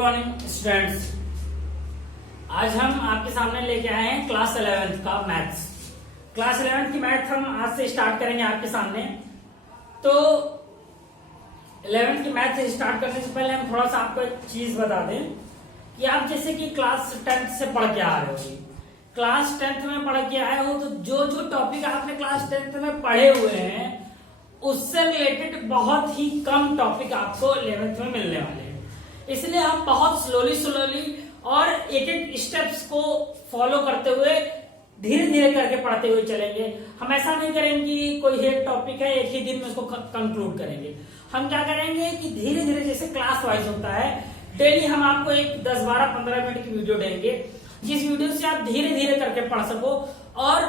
Morning students. आज हम आपके सामने लेके आए हैं क्लास 11th का मैथ्स। क्लास 11th की मैथ हम आज से स्टार्ट करेंगे आपके सामने। तो 11th की मैथ से स्टार्ट करने से पहले हम थोड़ा सा आपको एक चीज बता दें कि आप जैसे कि क्लास 10th से पढ़ के आ रहे हो, क्लास 10th में पढ़ के आए हो, तो जो जो टॉपिक आपने क्लास 10th में पढ़े हुए हैं उससे रिलेटेड बहुत ही कम टॉपिक आपको 11th में मिलने वाले हैं। इसलिए हम बहुत स्लोली और एक एक स्टेप्स को फॉलो करते हुए धीरे धीरे करके पढ़ते हुए चलेंगे। हम ऐसा नहीं करेंगे कि कोई एक टॉपिक है एक ही दिन में उसको कंक्लूड करेंगे। हम क्या करेंगे कि धीरे धीरे जैसे क्लास वाइज होता है, डेली हम आपको एक 10, 12, 15 मिनट की वीडियो देंगे, जिस वीडियो से आप धीरे धीरे करके पढ़ सको और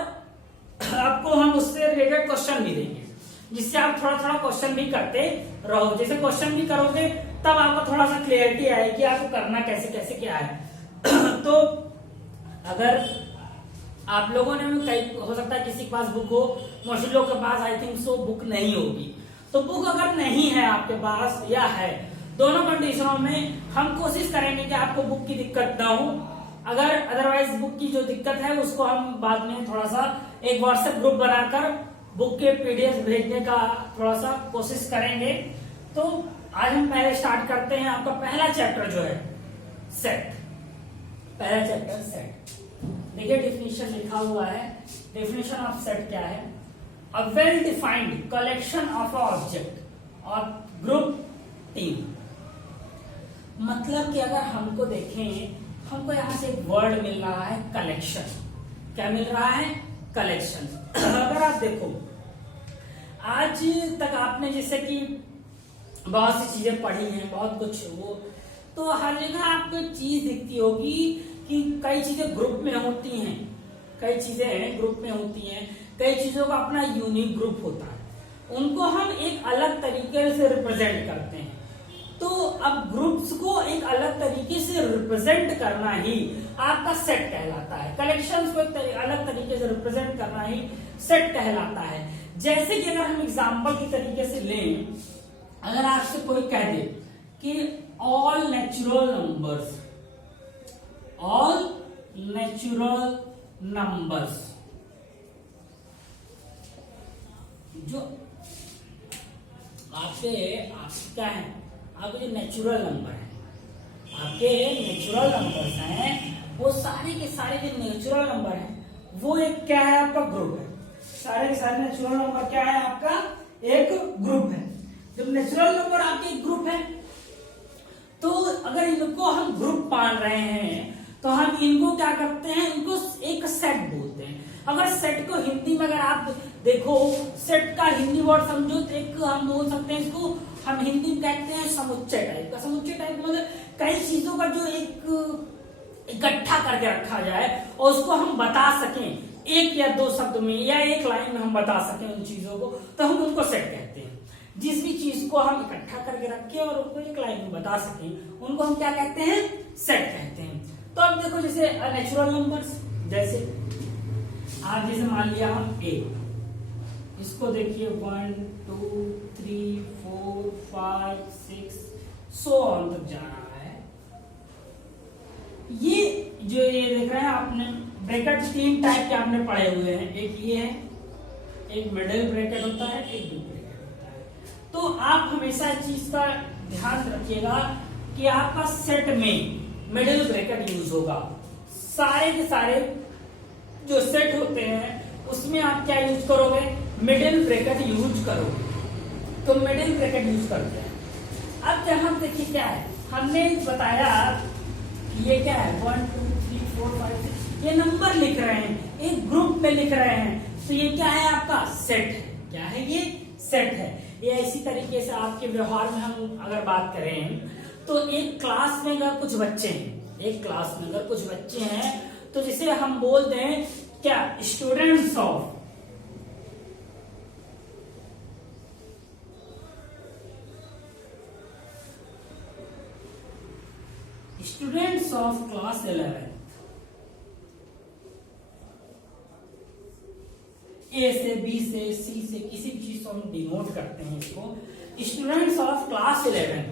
आपको हम उससे रिलेटेड क्वेश्चन भी देंगे, जिससे आप थोड़ा थोड़ा क्वेश्चन भी करते रहो। जैसे क्वेश्चन भी करोगे तब आपको थोड़ा सा क्लियरिटी आएगी आपको करना कैसे कैसे क्या है। तो अगर आप लोगों ने कई हो सकता है किसी के पास बुक हो, मोस्टली लोग के पास आई थिंक सो बुक नहीं होगी। तो बुक अगर नहीं है आपके पास या है, दोनों कंडीशनों में हम कोशिश करेंगे कि आपको बुक की दिक्कत ना हो। अगर अदरवाइज बुक की जो दिक्कत है उसको हम बाद में थोड़ा सा एक व्हाट्सएप ग्रुप बनाकर बुक के पीडीएफ भेजने का थोड़ा सा कोशिश करेंगे। तो आज हम पहले स्टार्ट करते हैं। आपका पहला चैप्टर जो है सेट, पहला चैप्टर सेट। देखिए डेफिनेशन लिखा हुआ है। डेफिनेशन ऑफ सेट क्या है? A well defined collection of object और ग्रुप टीम। मतलब कि अगर हमको देखें, हमको यहां से एक वर्ड मिल रहा है कलेक्शन। क्या मिल रहा है? कलेक्शन। अगर आप देखो आज तक आपने जैसे कि बहुत सी चीजें पढ़ी हैं, बहुत कुछ वो, तो हर जगह आपको एक चीज दिखती होगी कि कई चीजें ग्रुप में होती हैं, कई चीजें ग्रुप में होती हैं, कई चीजों का अपना यूनिक ग्रुप होता है, उनको हम एक अलग तरीके से रिप्रेजेंट करते हैं। तो अब ग्रुप्स को एक अलग तरीके से रिप्रेजेंट करना ही आपका सेट कहलाता है। कलेक्शंस को एक अलग तरीके से रिप्रेजेंट करना ही सेट कहलाता है। जैसे कि अगर हम एग्जांपल की तरीके से लें, अगर आपसे कोई कह दे कि ऑल नेचुरल नंबर्स जो आपके क्या है, आपके जो नेचुरल नंबर है, आपके नेचुरल नंबर्स हैं, वो सारे के सारे जो नेचुरल नंबर हैं वो एक क्या है, आपका ग्रुप है। सारे के सारे नेचुरल नंबर क्या है, आपका एक ग्रुप है। जब नेचुरल नंबर आपके एक ग्रुप है, तो अगर इनको हम ग्रुप मान रहे हैं तो हम इनको क्या करते हैं, इनको एक सेट बोलते हैं। अगर सेट को हिंदी में अगर आप देखो, सेट का हिंदी वर्ड समझो तो एक हम बोल सकते हैं, इसको हम हिंदी में कहते हैं समुच्चय टाइप का। समुच्चय टाइप मतलब कई चीजों का जो एक इकट्ठा करके रखा जाए और उसको हम बता सकें एक या दो शब्द में या एक लाइन में हम बता सकें उन चीजों को, तो हम उनको सेट कहते हैं। जिस भी चीज को हम इकट्ठा करके रखें और उनको एक लाइन में बता सकें, उनको हम क्या कहते हैं, सेट कहते हैं। तो अब देखो जैसे नेचुरल नंबर्स, जैसे आप जैसे मान लिया हम ए, इसको देखिए 1 2 3 4 5 6 सो ऑन तक जा रहा है। ये जो ये देख रहे हैं आपने, ब्रैकेट 3 टाइप के आपने पढ़े हुए हैं। एक ये है, एक मिडिल ब्रैकेट होता है, एक बिग ब्रैकेट होता है। तो आप हमेशा इस चीज का ध्यान रखिएगा कि आपका सेट में मिडिल ब्रैकेट यूज होगा। सारे के सारे जो सेट होते हैं उसमें आप क्या यूज करोगे, मिडिल ब्रैकेट यूज करोगे। तो मिडिल ब्रैकेट यूज करते हैं। अब जहां देखिए क्या है, हमने बताया ये क्या है 1 2 3 4 5 6, ये नंबर लिख रहे हैं, एक ग्रुप में लिख रहे हैं, तो ये क्या है, आपका सेट है। क्या है ये? सेट है। ये इसी तरीके से आपके व्यवहार में हम अगर बात करें, तो एक क्लास में अगर कुछ बच्चे हैं, एक क्लास में अगर कुछ बच्चे हैं, तो जिसे हम बोल दें क्या, स्टूडेंट्स ऑफ क्लास 11, ए से बी से सी से किसी भी चीज को हम डिनोट करते हैं इसको स्टूडेंट्स ऑफ क्लास 11।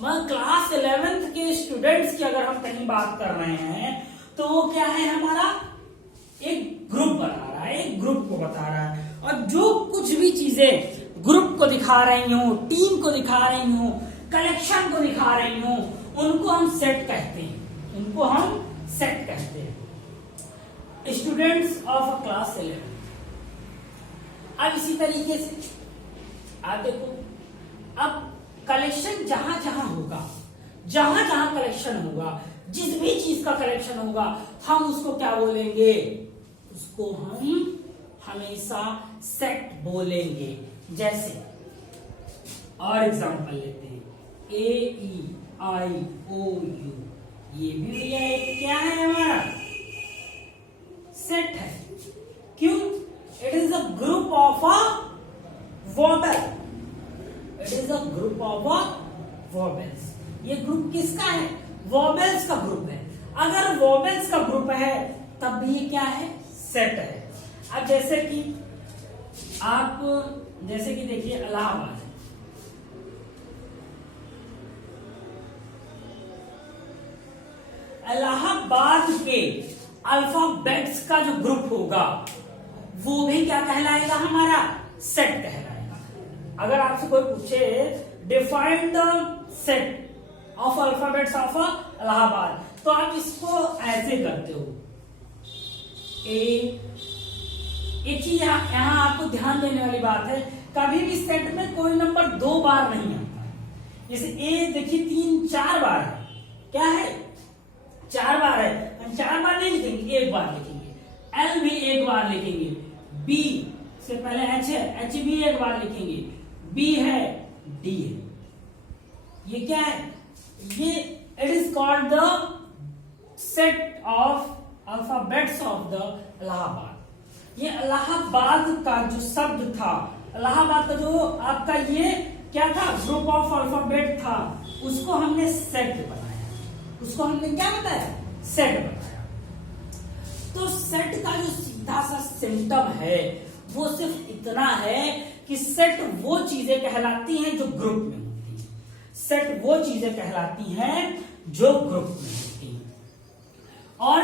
मतलब क्लास 11th के स्टूडेंट्स की अगर हम कहीं बात कर रहे हैं तो वो क्या है, हमारा एक ग्रुप बना रहा है, एक ग्रुप को बता रहा है। और जो कुछ भी चीजें ग्रुप को दिखा रही हूं, टीम को दिखा रही हूं, कलेक्शन को दिखा रही हूं, उनको हम सेट कहते हैं, उनको हम सेट कहते हैं, स्टूडेंट्स ऑफ अ क्लास 11। अब इसी तरीके से आप देखो, अब कलेक्शन जहां जहां होगा, जहां जहां कलेक्शन होगा, जिस भी चीज का कलेक्शन होगा, हम उसको क्या बोलेंगे, उसको हम हमेशा सेट बोलेंगे। जैसे और एग्जांपल लेते हैं, AEIOU, ये भी भैया क्या है, हमारा सेट है। क्यों? It is a group of a vowel, it is a group of a vowels. ये ग्रुप किसका है? वोवेल्स का ग्रुप है। अगर वोवेल्स का ग्रुप है तब भी ये क्या है, सेट है। अब जैसे कि आप जैसे कि देखिए इलाहाबाद, इलाहाबाद के अल्फाबेट्स का जो ग्रुप होगा वो भी क्या कहलाएगा, हमारा सेट कहलाएगा। अगर आपसे कोई पूछे define the set of alphabets of Allahabad, तो आप इसको ऐसे करते हो। एक चीज यहाँ आपको ध्यान देने वाली बात है, कभी भी सेट में कोई नंबर 2 बार नहीं आता है। जैसे ए देखिए 3 4 बार है, क्या है, 4 बार है, हम 4 बार नहीं लिखेंगे, 1 बार लिखेंगे। एल भी 1 बार लिखेंगे, बी से पहले एच है, एच भी 1 बार लिखेंगे, बी है, डी है। ये क्या है, ये it is called the set of alphabets of the Allahabad. ये इलाहाबाद का जो शब्द था, इलाहाबाद का जो आपका ये क्या था, ग्रुप ऑफ अल्फाबेट था, उसको हमने सेट बनाया, उसको हमने क्या बताया, सेट बताया। तो सेट का जो सीधा सा सिम्टम है वो सिर्फ इतना है कि सेट वो चीजें कहलाती हैं जो ग्रुप में होती हैं, सेट वो चीजें कहलाती हैं जो ग्रुप में होती हैं। और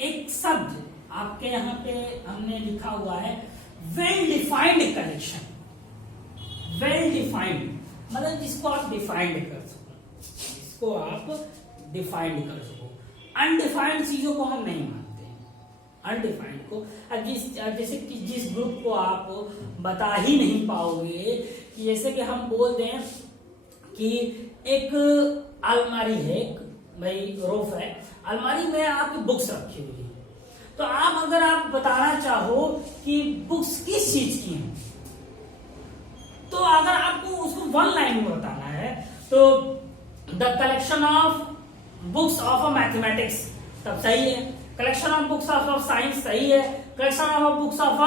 एक शब्द आपके यहाँ पे हमने लिखा हुआ है, well defined collection. Well defined मतलब जिसको आप डिफाइंड कर सको, जिसको आप डिफाइंड कर सको। अनडिफाइंड चीजों को हम नहीं मानते हैं, अनडिफाइंड को। अब जैसे कि जिस ग्रुप को आप बता ही नहीं पाओगे, कि जैसे कि हम बोल दें कि एक अलमारी है, भाई रूफ है, अलमारी में आपकी बुक्स रखी हुई है, तो आप अगर आप बताना चाहो कि बुक्स किस चीज की हैं, तो अगर आपको उसको 1 लाइन में बताना है तो the collection of books of a mathematics, तब सही है। Collection of books of science सही है, collection of books of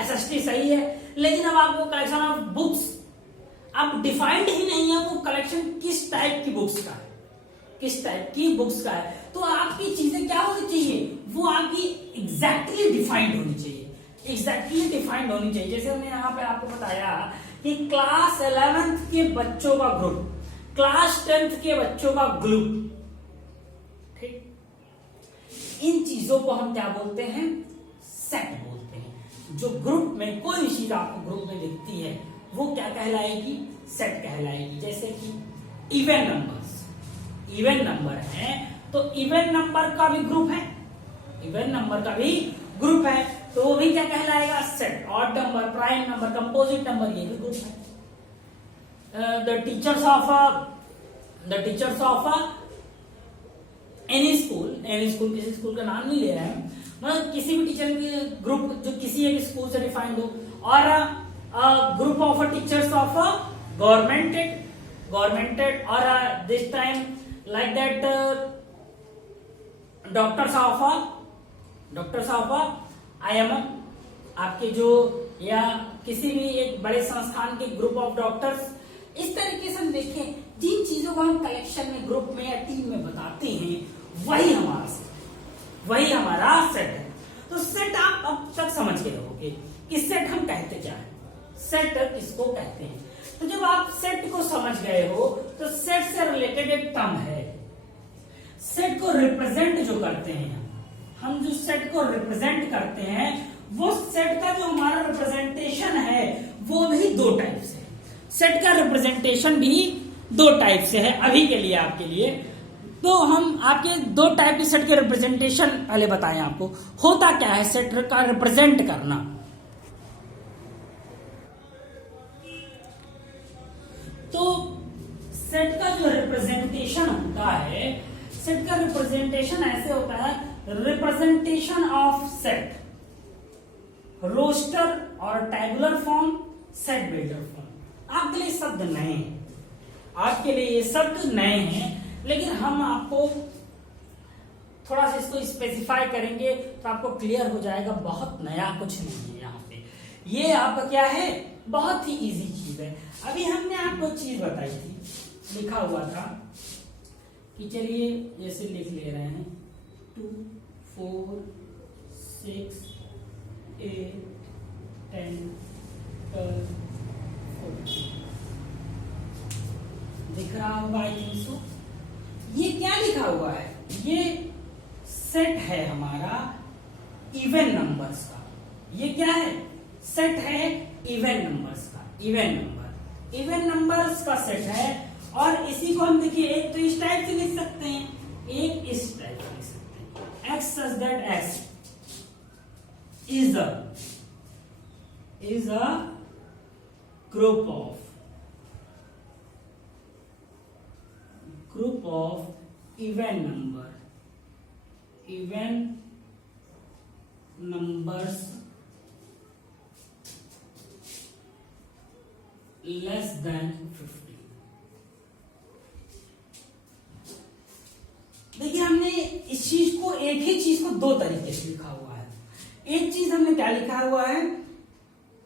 SST सही है। लेकिन अब आपको कलेक्शन ऑफ बुक्स आप डिफाइंड ही नहीं है, वो कलेक्शन किस टाइप की बुक्स का है, किस टाइप की बुक्स का है, तो आपकी चीजें क्या होनी चाहिए, वो आपकी एग्जैक्टली डिफाइंड होनी चाहिए, एग्जैक्टली डिफाइंड होनी चाहिए। जैसे हमने यहाँ पे आपको बताया कि क्लास 11th के बच्चों का ग्रुप, क्लास 10th के बच्चों का ग्रुप, ठीक, इन चीजों को हम क्या बोलते हैं, सेट बोलते हैं। जो ग्रुप में कोई भी चीज आपको ग्रुप में दिखती है वो क्या कहलाएगी, सेट कहलाएगी। जैसे कि इवन नंबर्स, इवन नंबर है तो इवन नंबर का भी ग्रुप है, इवन नंबर का भी ग्रुप है, तो वो भी क्या कहलाएगा, set. Odd number, prime number, composite number, ये भी ग्रुप है। The teachers of any school किसी स्कूल का नाम नहीं ले रहे हैं, मतलब किसी भी टीचर के ग्रुप जो किसी एक स्कूल से डिफाइंड हो, और ग्रुप ऑफ टीचर्स ऑफ गवर्नमेंटेड और this time like that doctors of IIM, आपके जो या किसी भी एक बड़े संस्थान के ग्रुप ऑफ डॉक्टर्स। इस तरीके से हम देखें, जिन चीजों को हम कलेक्शन में, ग्रुप में या टीम में बताते हैं, वही हमारा सेट है। तो सेट आप अब तक समझ गए होंगे कि सेट हम कहते क्या है, सेट किसको कहते हैं। तो जब आप सेट को समझ गए हो तो सेट से रिलेटेड एक टर्म है, सेट को रिप्रेजेंट जो करते हैं हम जो सेट को रिप्रेजेंट करते हैं वो सेट का जो हमारा रिप्रेजेंटेशन है वो भी दो टाइप से है। सेट का रिप्रेजेंटेशन भी दो टाइप से है अभी के लिए आपके लिए। तो हम आपके दो टाइप के सेट के रिप्रेजेंटेशन पहले बताएं आपको होता क्या है सेट का रिप्रेजेंट करना। तो सेट का जो रिप्रेजेंटेशन होता है, सेट का रिप्रेजेंटेशन ऐसे होता है, रिप्रेजेंटेशन ऑफ सेट, रोस्टर और tabular form, set builder form. आपके लिए शब्द नए हैं, आपके लिए ये शब्द नए हैं, लेकिन हम आपको थोड़ा सा इसको स्पेसिफाई करेंगे तो आपको क्लियर हो जाएगा। बहुत नया कुछ नहीं है यहाँ पे, ये आपका क्या है, बहुत ही इजी चीज है। अभी हमने आपको चीज बताई थी, लिखा हुआ था कि चलिए जैसे लिख ले रहे हैं 2 4 6 8 10 12 14 दिख रहा होगा आई थिंक सो। ये क्या लिखा हुआ है, ये सेट है हमारा इवन नंबर्स का। ये क्या है, सेट है इवन नंबर्स का, इवन नंबर्स का सेट है। और इसी को हम देखिए एक तो इस टाइप से लिख सकते हैं, एक इस टाइप से लिख सकते हैं, x such that x is a group of even numbers less than 50। देखिए हमने इस चीज को, एक ही चीज को दो तरीके से लिखा हुआ है। एक चीज हमने क्या लिखा हुआ है,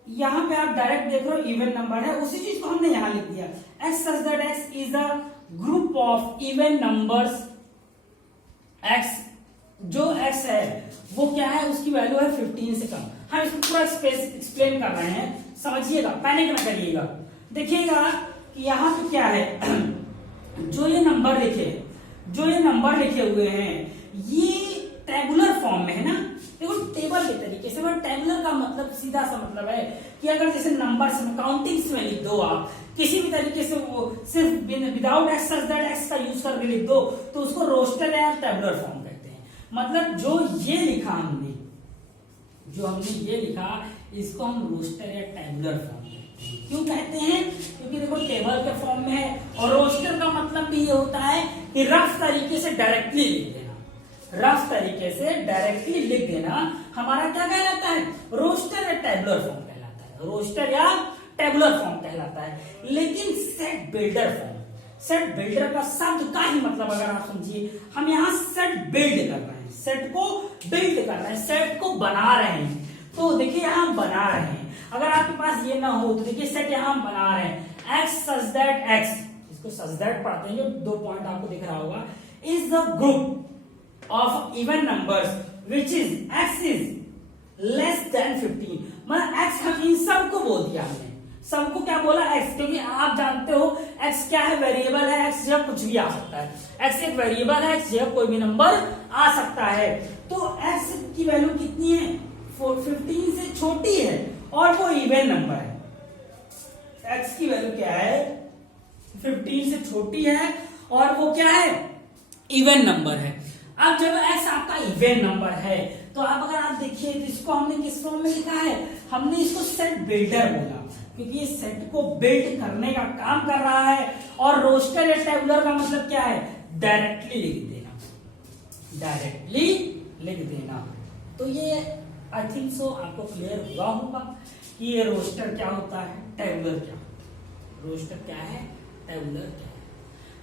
यहां पे आप डायरेक्ट देख रहे हो इवन नंबर है, उसी चीज को हमने यहां लिख दिया, x such that x is a group of even numbers। x जो x है वो क्या है, उसकी वैल्यू है 15 से कम। हम इसको पूरा एक्सप्लेन कर रहे हैं, समझिएगा, पैनिक ना करिएगा। देखिएगा कि यहाँ पे क्या है, जो ये नंबर लिखे हुए हैं ये टेबुलर फॉर्म में है ना, देखो टेबल के तरीके से। वो टेबुलर का मतलब सीधा सा मतलब है कि अगर जैसे नंबर्स में काउंटिंग्स में लिख दो, आप किसी भी तरीके से वो सिर्फ without x such that x का यूज करके लिख दो तो उसको रोस्टर या टेबुलर फॉर्म कहते हैं। मतलब जो ये लिखा हमने ये लिखा इसको हम रोस्टर या टेबुलर फॉर्म कहते हैं। क्यों कहते हैं, क्योंकि देखो टेबल के फॉर्म में है, और रोस्टर का मतलब भी ये होता है कि रफ तरीके से डायरेक्टली लिख देना, रफ तरीके से डायरेक्टली लिख देना हमारा क्या कहलाता है, रोस्टर या टेबुलर फॉर्म कहलाता है, रोस्टर या टेबुलर फॉर्म कहलाता है। लेकिन सेट बिल्डर का शब्द का ही मतलब अगर आप समझिए, हम यहाँ सेट बिल्ड कर रहे हैं, सेट को बिल्ड कर रहे हैं, सेट को बना रहे हैं। तो देखिए यहाँ बना रहे हैं, अगर आपके पास ये ना हो तो देखिए सेट यहाँ बना रहे हैं, x such that x, इसको such that पढ़ते हैं, जो दो पॉइंट आपको दिख रहा होगा, is the group of even numbers which is x is less than 15। मतलब x हम इन सबको बोल दिया, हमने सबको क्या बोला, x, क्योंकि आप जानते हो x क्या है, वेरिएबल है, x जब कुछ भी आ सकता है, x एक वेरिएबल है, x जब कोई भी नंबर आ सकता है। तो x की वैल्यू कितनी है, 15 से छोटी है और वो इवन नंबर है। x की वैल्यू क्या है, 15 से छोटी है और वो क्या है, इवन नंबर है। अब जब x आपका इवन नंबर है तो आप अगर आप देखिए तो इसको हमने किस फॉर्म में लिखा है, हमने इसको सेट बिल्डर बोला, क्योंकि ये सेट को बिल्ड करने का काम कर रहा है। और रोस्टर या टेबुलर का मतलब क्या है, डायरेक्टली लिख देना। तो ये आई थिंक सो आपको क्लियर हुआ होगा कि ये रोस्टर क्या होता है, टेबुलर क्या होता है, रोस्टर क्या है, टेबुलर क्या है।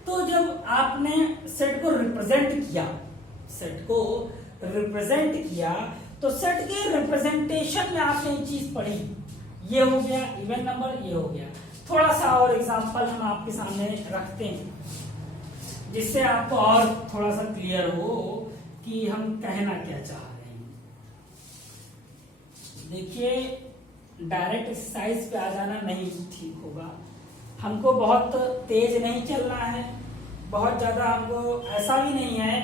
तो जब आपने सेट को रिप्रेजेंट किया तो सेट के रिप्रेजेंटेशन में आपने एक चीज पढ़ी, ये हो गया इवन नंबर, ये हो गया। थोड़ा सा और एग्जांपल हम आपके सामने रखते हैं जिससे आपको और थोड़ा सा क्लियर हो कि हम कहना क्या चाह रहे हैं। देखिए डायरेक्ट एक्सरसाइज पे आ जाना नहीं ठीक होगा, हमको बहुत तेज नहीं चलना है, बहुत ज्यादा हमको ऐसा भी नहीं है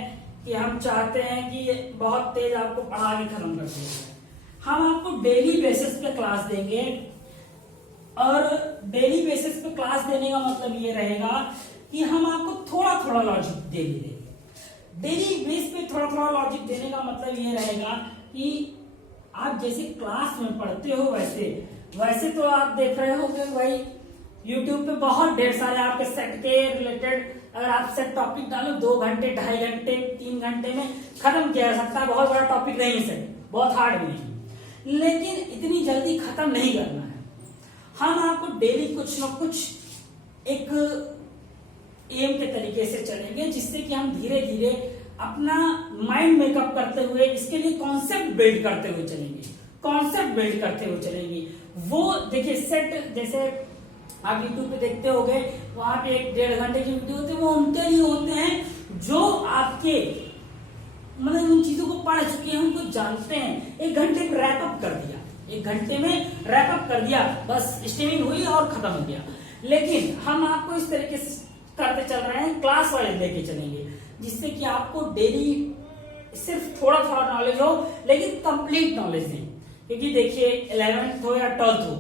कि हम चाहते हैं कि बहुत तेज आपको पढ़ा के खत्म कर देंगे। हम आपको डेली बेसिस पे क्लास देंगे, और डेली बेसिस पे क्लास देने का मतलब ये रहेगा कि हम आपको थोड़ा थोड़ा लॉजिक डेली देंगे। डेली बेस पे थोड़ा थोड़ा लॉजिक देने का मतलब ये रहेगा कि आप जैसे क्लास में पढ़ते हो वैसे तो आप देख रहे होंगे भाई यूट्यूब पे बहुत ढेर सारे आपके सेट के रिलेटेड, अगर आप सेट टॉपिक डालो 2 घंटे 2.5 घंटे 3 घंटे में खत्म किया जा सकता है। बहुत बड़ा टॉपिक नहीं है सेट, बहुत हार्ड भी नहीं, लेकिन इतनी जल्दी खत्म नहीं करना है। हम आपको डेली कुछ न कुछ एक एम के तरीके से चलेंगे, जिससे कि हम धीरे धीरे अपना माइंड मेकअप करते हुए इसके लिए कॉन्सेप्ट बिल्ड करते हुए चलेंगे। वो देखिए सेट जैसे आप यूट्यूब पे देखते होंगे, वहां पे 1-1.5 घंटे की वीडियो होती है, वो उनके लिए होते हैं जो आपके मतलब उन चीजों को पढ़ चुके हैं, उनको जानते हैं। 1 घंटे में रैपअप कर दिया, 1 घंटे में रैपअप कर दिया, बस स्ट्रीमिंग हुई और खत्म हो गया। लेकिन हम आपको इस तरीके से करते चल रहे हैं, क्लास वाले लेके चलेंगे, जिससे कि आपको डेली सिर्फ थोड़ा थोड़ा नॉलेज हो, लेकिन कंप्लीट नॉलेज नहीं। क्योंकि देखिए 11th हो या 12th हो,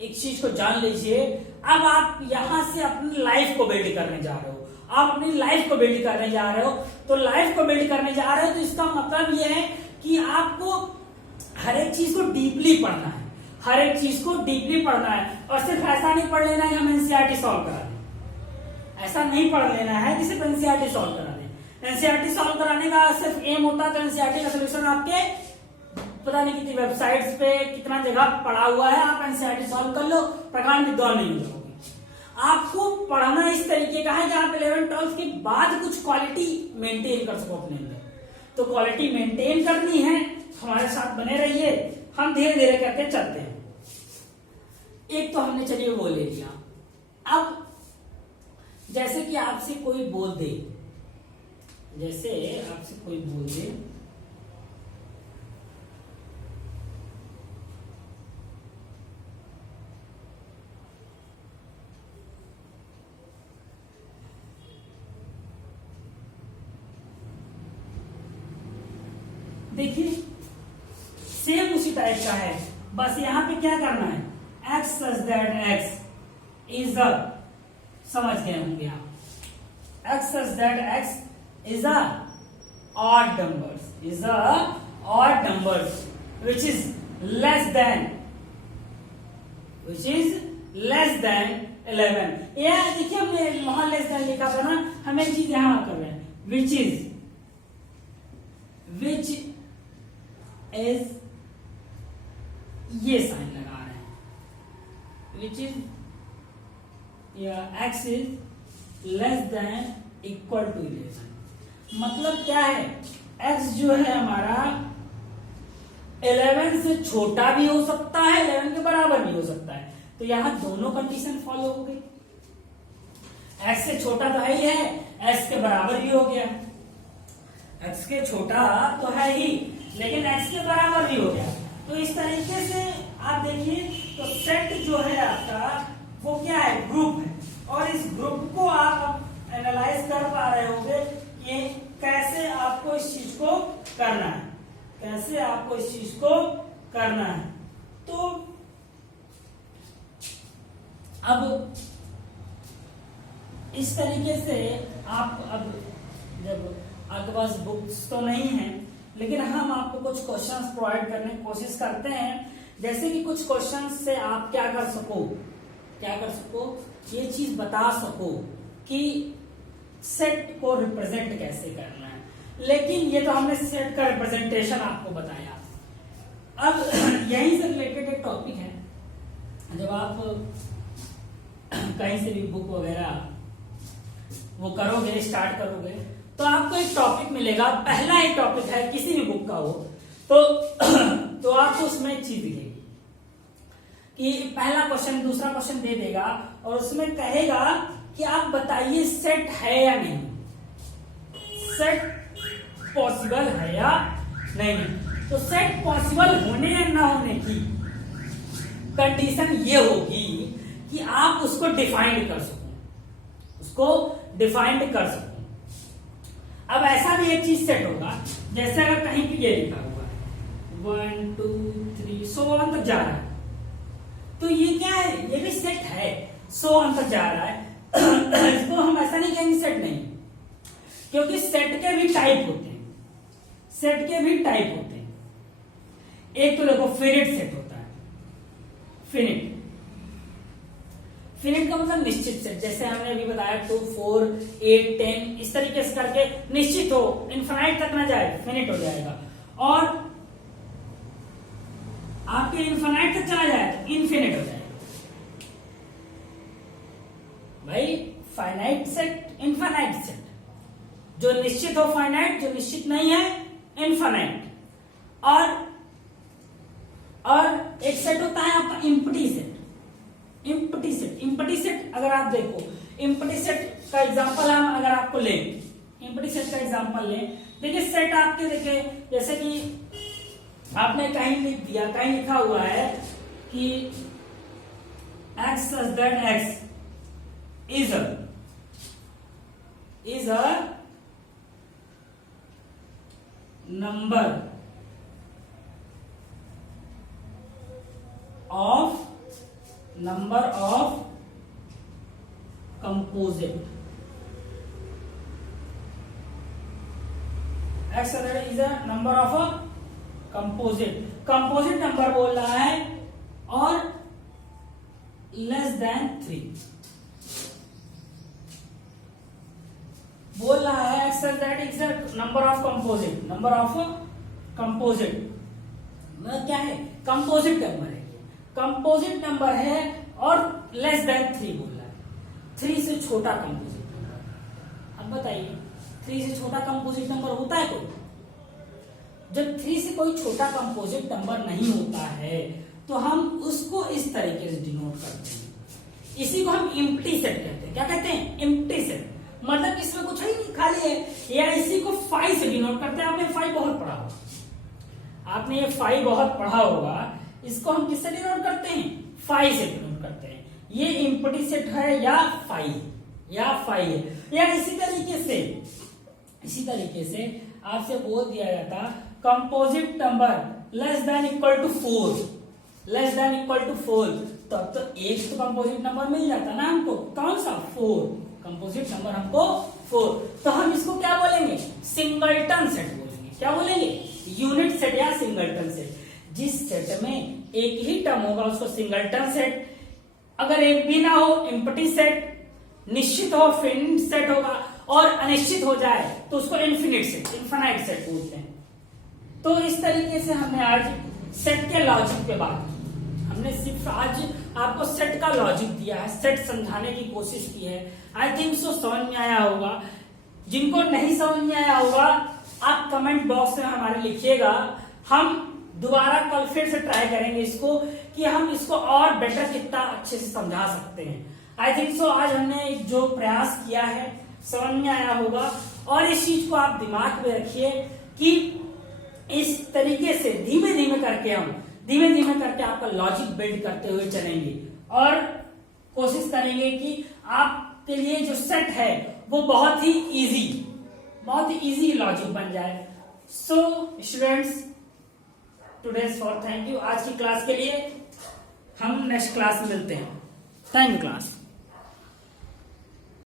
एक चीज को जान लीजिए, अब आप यहां से अपनी लाइफ को बिल्ड करने जा रहे हो, तो लाइफ को बिल्ड करने जा रहे हो, तो इसका मतलब यह है कि आपको हर एक चीज को डीपली पढ़ना है, और सिर्फ ऐसा नहीं पढ़ लेना है हम एनसीईआरटी सॉल्व करा दें, ऐसा नहीं पढ़ लेना है कि सिर्फ एनसीईआरटी सॉल्व करा दें। एनसीईआरटी सॉल्व कराने का सिर्फ एम होता तो एनसीईआरटी का सोल्यूशन आपके पता नहीं कितनी वेबसाइट्स पे कितना जगह पड़ा हुआ है, आप एनसीईआरटी सॉल्व कर लो, प्रखंड विद्वान नहीं हो जाओगे। आपको पढ़ना इस तरीके का है कि आप 11th-12th के बाद कुछ क्वालिटी मेंटेन कर सको अपने अंदर। तो क्वालिटी मेंटेन करनी है, हमारे साथ बने रहिए, हम धीरे धीरे करके चलते हैं। एक तो हमने चलिए वो ले लिया। अब जैसे कि आपसे कोई बोल दे, देखिए सेम उसी टाइप का है, बस यहां पे क्या करना है, x such that x is a, समझ गए होंगे आप, x such that x is a odd numbers which is less than 11। यह देखिए हमने वहां लेस देन लिखा था ना, हमें चीज यहां कर रहे हैं which is ये साइन लगा रहे हैं, which is x is less than equal to 11। मतलब क्या है, x जो है हमारा 11 से छोटा भी हो सकता है, 11 के बराबर भी हो सकता है। तो यहां दोनों कंडीशन फॉलो हो गई, x से छोटा तो है ही है, x के बराबर भी हो गया, x के छोटा तो है ही लेकिन x के बराबर भी हो गया। तो इस तरीके से आप देखिए, तो सेट जो है आपका वो क्या है, ग्रुप है, और इस ग्रुप को आप एनालाइज कर पा रहे होंगे कि कैसे आपको इस चीज को करना है, तो अब इस तरीके से आप, अब जब आपके पास बुक्स तो नहीं है, लेकिन हम आपको कुछ क्वेश्चंस प्रोवाइड करने की कोशिश करते हैं, जैसे कि कुछ क्वेश्चंस से आप क्या कर सको, ये चीज बता सको कि सेट को रिप्रेजेंट कैसे करना है। लेकिन ये तो हमने सेट का रिप्रेजेंटेशन आपको बताया। अब यहीं से रिलेटेड एक टॉपिक है, जब आप कहीं से भी बुक वगैरह वो करोगे, स्टार्ट करोगे, तो आपको एक टॉपिक मिलेगा, पहला एक टॉपिक है किसी भी बुक का हो, तो आपको उसमें एक चीज दिखेगी कि पहला क्वेश्चन दूसरा क्वेश्चन दे देगा, और उसमें कहेगा कि आप बताइए सेट है या नहीं, सेट पॉसिबल है या नहीं। तो सेट पॉसिबल होने या ना होने की कंडीशन ये होगी कि आप उसको डिफाइंड कर सको, उसको डिफाइंड कर सको। अब ऐसा भी एक चीज सेट होगा, जैसे अगर कहीं भी ये लिखा हुआ है 1 2 3 100 अंतर जा रहा है, तो ये क्या है, ये भी सेट है, 100 अंतर जा रहा है। इसको हम ऐसा नहीं कहेंगे सेट नहीं, क्योंकि सेट के भी टाइप होते हैं, सेट के भी टाइप होते हैं। एक तो देखो फिनिट सेट होता है, फिनिट, फिनिट का मतलब निश्चित सेट, जैसे हमने अभी बताया 2 4 8 10 इस तरीके से करके निश्चित हो, इनफाइनाइट तक ना जाए, फिनिट हो जाएगा। और आपके इनफाइनाइट तक चला जाए तो इनफिनिट हो जाएगा। भाई फाइनाइट सेट, इनफाइनाइट सेट, जो निश्चित हो फाइनाइट, जो निश्चित नहीं है इनफाइनाइट। और एक सेट होता है आपका empty set, empty set, empty set अगर आप देखो, इम्पटी सेट का एग्जांपल हम अगर आपको लें, इम्पटी सेट का एग्जांपल लें, देखिए सेट आपके देखिए जैसे कि आपने कहीं लिख दिया, कहीं लिखा हुआ है कि x such that x is a number of composite, x is a number of a composite number बोल रहा है और लेस देन 3 बोल रहा है, excel that is number of composite, number of composite क्या है, कंपोजिट नंबर है, कंपोजिट नंबर है और लेस देन 3 बोल रहा है, 3 से छोटा कंपोजिट नंबर। अब बताइए 3 से छोटा कंपोजिट नंबर होता है कोई? जब 3 से कोई छोटा कंपोजिट नंबर नहीं होता है तो हम उसको इस तरीके से डिनोट करते हैं, इसी को हम एम्प्टी सेट कहते हैं। क्या कहते हैं? एम्प्टी सेट, मतलब इसमें कुछ ही नहीं, खाली है, या इसी को 5 से डिनोट करते हैं। आपने 5 बहुत पढ़ा होगा, आपने ये 5 बहुत पढ़ा होगा, इसको हम किससे डिनोट करते हैं? 5 से डिनोट करते हैं। ये एम्प्टी सेट है या 5 है, या इसी तरीके से आपसे बोल दिया जाता composite number less than equal to 4, तब तो एक तो कंपोजिट नंबर मिल जाता ना हमको, कौन सा? 4, कंपोजिट नंबर हमको 4, तो हम इसको क्या बोलेंगे? सिंगलटन सेट बोलेंगे। क्या बोलेंगे? यूनिट सेट या सिंगलटन सेट। जिस सेट में एक ही टर्म होगा उसको सिंगलटन सेट, अगर एक भी ना हो एम्प्टी सेट, निश्चित हो फिनिट सेट होगा, और अनिश्चित हो जाए तो उसको इनफिनिट सेट, इनफाइनाइट सेट बोलते हैं। तो इस तरीके से हमने आज सेट के लॉजिक पे बात की, हमने सिर्फ आज आपको सेट का लॉजिक दिया है, सेट समझाने की कोशिश की है। आई थिंक सो समझ में आया होगा। जिनको नहीं समझ में आया होगा आप कमेंट बॉक्स में हमारे लिखिएगा, हम दोबारा कल फिर से ट्राई करेंगे इसको, कि हम इसको और बेटर कितना अच्छे से समझा सकते हैं। आई थिंक सो आज हमने जो प्रयास किया है समझ में आया होगा, और इस चीज को आप दिमाग में रखिए कि इस तरीके से धीमे धीमे करके आपका लॉजिक बिल्ड करते हुए चलेंगे, और कोशिश करेंगे कि आपके लिए जो सेट है वो बहुत ही इजी लॉजिक बन जाए। So students, today's for thank you. आज की क्लास के लिए हम नेक्स्ट क्लास में मिलते हैं। Thank you class.